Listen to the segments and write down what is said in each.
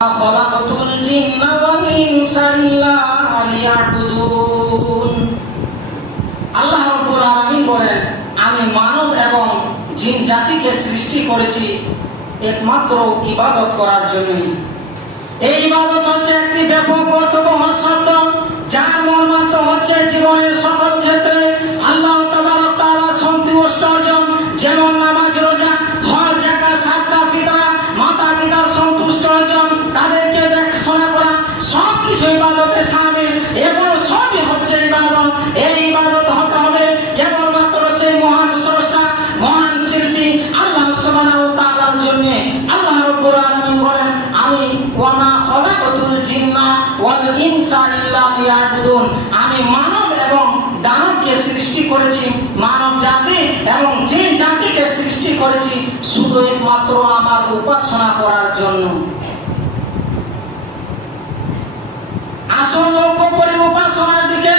খালাকাতুল জিন্না ওয়াল ইনসা ইল্লা লিয়াবুদুন। আল্লাহ রাব্বুল আলামিন বলেন, আমি মানব এবং জিন জাতিকে সৃষ্টি করেছি একমাত্র ইবাদত করার জন্যই। এই ইবাদত হচ্ছে একটি ব্যাপক অর্থবহ শব্দ, যার মর্মার্থ হচ্ছে জীবনের সকল ক্ষেত্রে আল্লাহ তাবারক তাআলা সন্তুষ্ট অর্জন, যেমন নামাজ, রোজা, হজ, যাকাত, সাদকা, ফিতরা, মাতা পিতার সন্তুষ্ট অর্জন, তাদেরকে দেখাশোনা করা, সবকিছু ইবাদতে শামিল। এগুলো সবই হচ্ছে ইবাদত। এই ইবাদত হতে হবে কেবলমাত্র সেই মহান স্রষ্টা, মহান শিল্পী আল্লাহ সুবহানাহু ওয়া তাআলার জন্য। আল্লাহ রাব্বুল আলামিন বলেন, আমি ওয়ামা খালাকাতুল জিন্না ওয়াল ইনসা ইল্লা লিয়াবুদুন। আমি মানব এবং দানবকে সৃষ্টি করেছি, মানব জাতি এবং জিন জাতিকে সৃষ্টি করেছি শুধু একমাত্র আমার উপাসনা করার জন্য। আসল লক্ষ্য করি উপাসনার দিকে।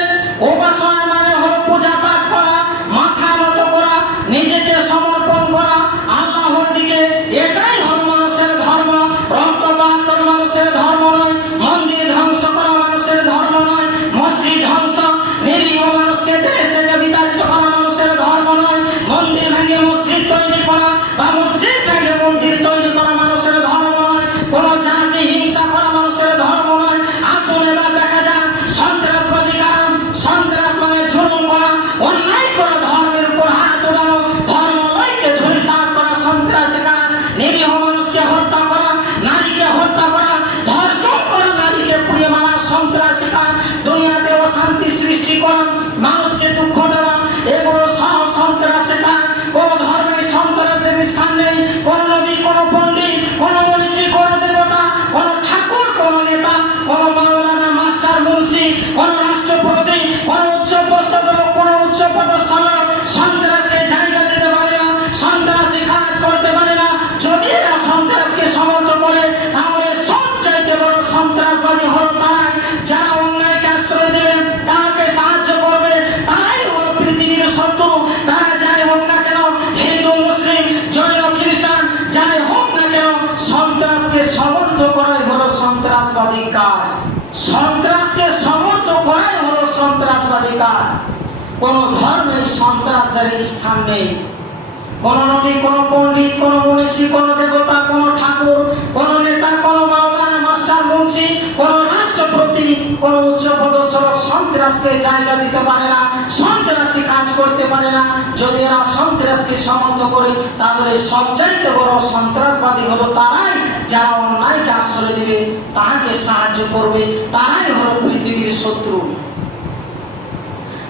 উপাসনার মানে হলো পূজা পাঠ করা, মাথা নত করা, নিজেকে সমর্পণ করা আল্লাহর দিকে। এটাই হলো মানুষের ধর্ম। রক্তপাত করা মানুষের ধর্ম নয়, মন্দির ধ্বংস করা মানুষের ধর্ম নয়, মসজিদ ধ্বংস, নিরীহ মানুষকে দেশে বিতাড়িত করা মানুষের ধর্ম নয়, মন্দির ভেঙে মসজিদ তৈরি করা বা মসজিদ ভেঙে মন্দির তৈরি করা মানুষের ধর্ম নয়, কোন জাতি হিংসা করা মানুষের ধর্ম নয়। আসলে এবার দেখা যায় সন্ত্রাসবাদী কারণ, সন্ত্রাস মানে জুলুম করা, অন্যায় করা, ধর্মের উপর হাত ওঠানো, ধর্মকে ধূলিসাৎ করা সন্ত্রাসী কাজ, নিরীহ মানুষকে হত্যা করা, নারীকে হত্যা করা, ধর্ষণ করা, নারীকে পুড়িয়ে মারা সন্ত্রাসী কাজ, দুনিয়াতে অশান্তি সৃষ্টি করা, মানুষকে দুঃখ দেওয়া, এগুলো সব সন্ত্রাসী কাজ। কোন ধর্মের সন্ত্রাসের স্থান নেই। কোন নবী, কোন পণ্ডিত, কোন মনীষী, কোন দেবতা, কোন ঠাকুর, কোন নেতা, কোন মাওলানা, মাস্টার, মুন্সি, কোন রাষ্ট্রপতি, কোন উচ্চপদস্থ লোক, কোন উচ্চপদস্থ লোক সন্ত্রাসকে জায়গা দিতে পারে না, সন্ত্রাসী কাজ করতে পারে না। যদি এরা সন্ত্রাসকে সমর্থন করে, তাহলে সবচাইতে বড় সন্ত্রাসবাদী হলো তারাই, যারা অন্যায়কে আশ্রয় দেবেন, তাকে সাহায্য করবে, তারাই হলো পৃথিবীর শত্রু। তারা যাই হোক না কেন, হিন্দু, মুসলিম, জৈন, খ্রিস্টান, যাই হোক না কেন, সন্ত্রাসকে সমর্থন করাই হলো সন্ত্রাসবাদী কাজ। সন্ত্রাসকে সমর্থন করাই হলো সন্ত্রাসবাদী কাজ। কোন ধর্মের সন্ত্রাসের স্থান নেই। কোন নবী, কোন পণ্ডিত, কোন মনীষী, কোন দেবতা, কোন ঠাকুর, কোন নেতা, কোন মাওলানা, মাস্টার, মুন্সি, কোন রাষ্ট্রপতি, কোন উচ্চপদস্থ লোক সন্ত্রাসকে জায়গা দিতে পারে না, সন্ত্রাসী কাজ করতে পারে না। যদি এরা সন্ত্রাসকে সমর্থন করে, তাহলে সবচাইতে বড় সন্ত্রাসবাদী হলো তারাই, যারা অন্যায়কে আশ্রয় দেবে, তাহাকে সাহায্য করবে, তারাই হলো পৃথিবীর শত্রু।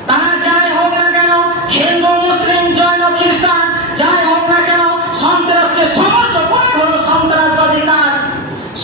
তারা যাই হোক না কেন, হিন্দু, মুসলিম, জৈন, খ্রিস্টান, যাই হোক না কেন, সন্ত্রাসকে সমর্থন করে হলো সন্ত্রাসবাদী কাজ।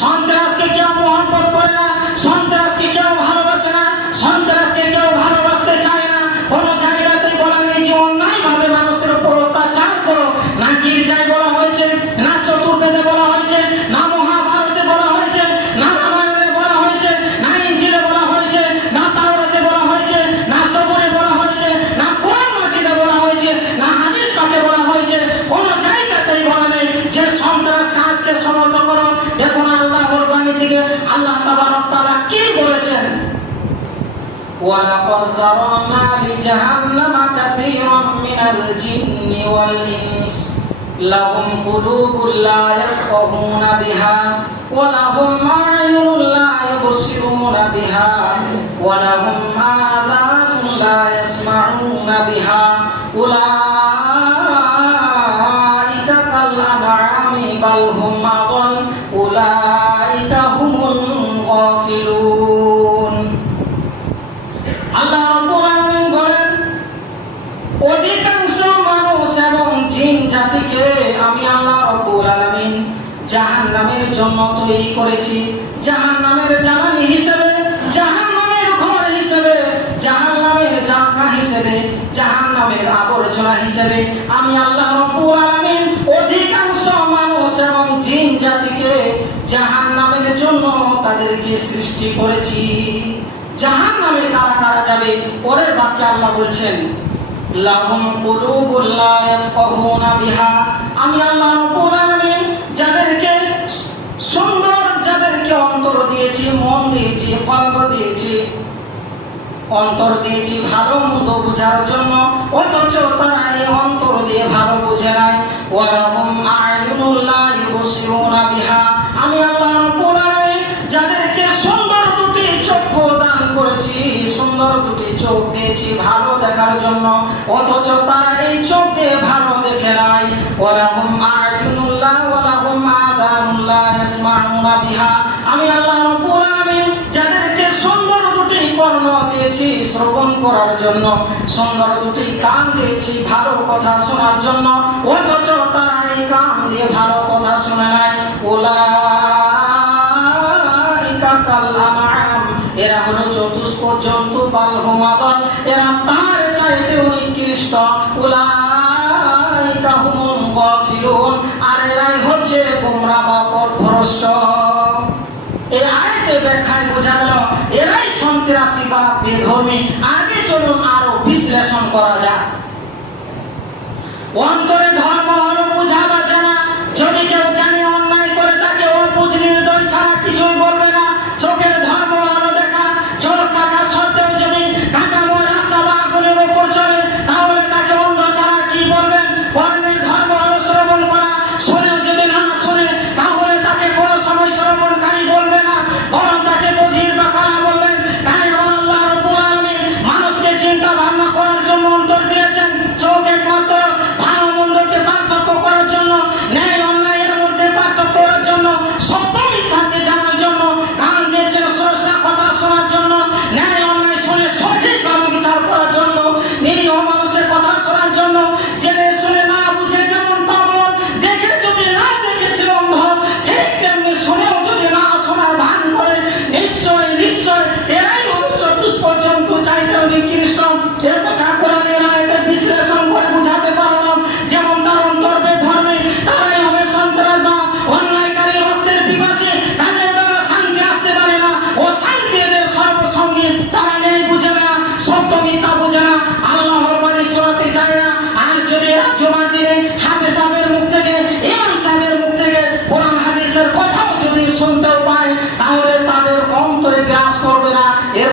সন্ত্রাসকে কেউ মহব্বত করে না, সন্ত্রাসকে কেউ ভালোবাসে না, সন্ত্রাসকে কেউ ভালোবাসতে চায় না। কোন জায়গাতেই বলা নেই যে অন্যায় ভাবে মানুষের উপর অত্যাচার করো। না গির্জায় বলা হয়েছে, না চতুর্বেদে বলা হয়েছে, না মহাভারতে বলা হয়েছে, না রামায়ণে বলা হয়েছে, না ইঞ্জিলে বলা হয়েছে, না তাওরাতে বলা হয়েছে, না সবরে বলা হয়েছে, না কোরআন মাজিদে বলা হয়েছে, না হাদিস পাকে বলা হয়েছে। কোন জায়গাতেই বলা নেই যে সন্ত্রাস কাজকে সমর্থন করো। দেখুন আল্লাহর বাণী থেকে আল্লাহ তাবারক তাআলা কি বলেছেন, ওয়ালাকাদ যারানা লিজাহান্নামা কাসীরাম মিনাল জিন্নি ওয়াল ইনস লাহুম কুলুবুন লা ইয়াফকাহুনা বিহা ওয়া লাহুম আ'য়ুনুন লা ইউবসিরুনা বিহা ওয়া লাহুম আযানুন লা ইয়াসমা'উনা বিহা উলাইকা কাল আন'আমি বাল হুম আদাল উলাইকা হুমুল গাফিলুন। আল্লাহ রাব্বুল আলামিন বলেন, অধিকাংশ মানুষ এবং জিন জাতিকে আমি আল্লাহ রাব্বুল আলামিন জাহান্নামের জন্য তৈরি করেছি। জাহান্নামের জ্বালানি হিসেবে, জাহান্নামের ঘর হিসেবে, জাহান্নামের জায়গা হিসেবে, জাহান্নামের আবর্জনা হিসেবে আমি আল্লাহ রাব্বুল আলামিন অধিকাংশ মানুষ এবং জিন জাতিকে জাহান্নামের জন্য তাদেরকে সৃষ্টি করেছি। জাহান্নামে কারা কারা যাবে? পরের বাক্যে আল্লাহ বলছেন, লাহুম কুলুবুন লা ইয়াফকাহুনা বিহা। আমি আল্লাহ রাব্বুল আলামিন যাদেরকে সুন্দর, যাদেরকে দিয়েছি, মন দিয়েছি, কল্প দিয়েছি, অন্তর দিয়েছি ভালো মন্দ বোঝার জন্য, অথচ তারা এই অন্তর দিয়ে ভালো বুঝে নাই। ওয়ালাহুম আ'য়ুনুন লা ইউবসিরুনা বিহা, আমি আল্লাহ রাব্বুল আলামিন যাদেরকে সুন্দর দুটি চক্ষু দান করেছি, সুন্দর দুটি চোখ দিয়েছি ভালো দেখার জন্য, অথচ তারা এই চোখ দিয়ে ভালো দেখে নাই। ওয়ালাহুম আ'য়ুনুন লা ওয়ালাহুম আযানুন লা ইয়াসমাউনা বিহা, আমি আল্লাহ রাব্বুল আলামিন যাদেরকে সুন্দর দুটি কর্ণ দিয়েছি শ্রবণ করার জন্য, সুন্দর দুটি কান দিয়েছি ভালো কথা শোনার জন্য, অথচ তারা এই কান দিয়ে ভালো কথা শুনে নাই। উলাইকা কাল আনআম, এরা হলো চতুষ্প জন্তু, বাল হুম আদাল, এরা তার চাইতে নিকৃষ্ট। উলাইকা হুমুল গাফিলুন, আর এরাই হচ্ছে গোমরা বা পথভ্রষ্ট। এই আয়াতে ব্যাখ্যায় বোঝা গেল এরাই সন্ত্রাসী বা বেধর্মী। আগে চলুন আরো বিশ্লেষণ করা যাক। অন্তরে ধর্ম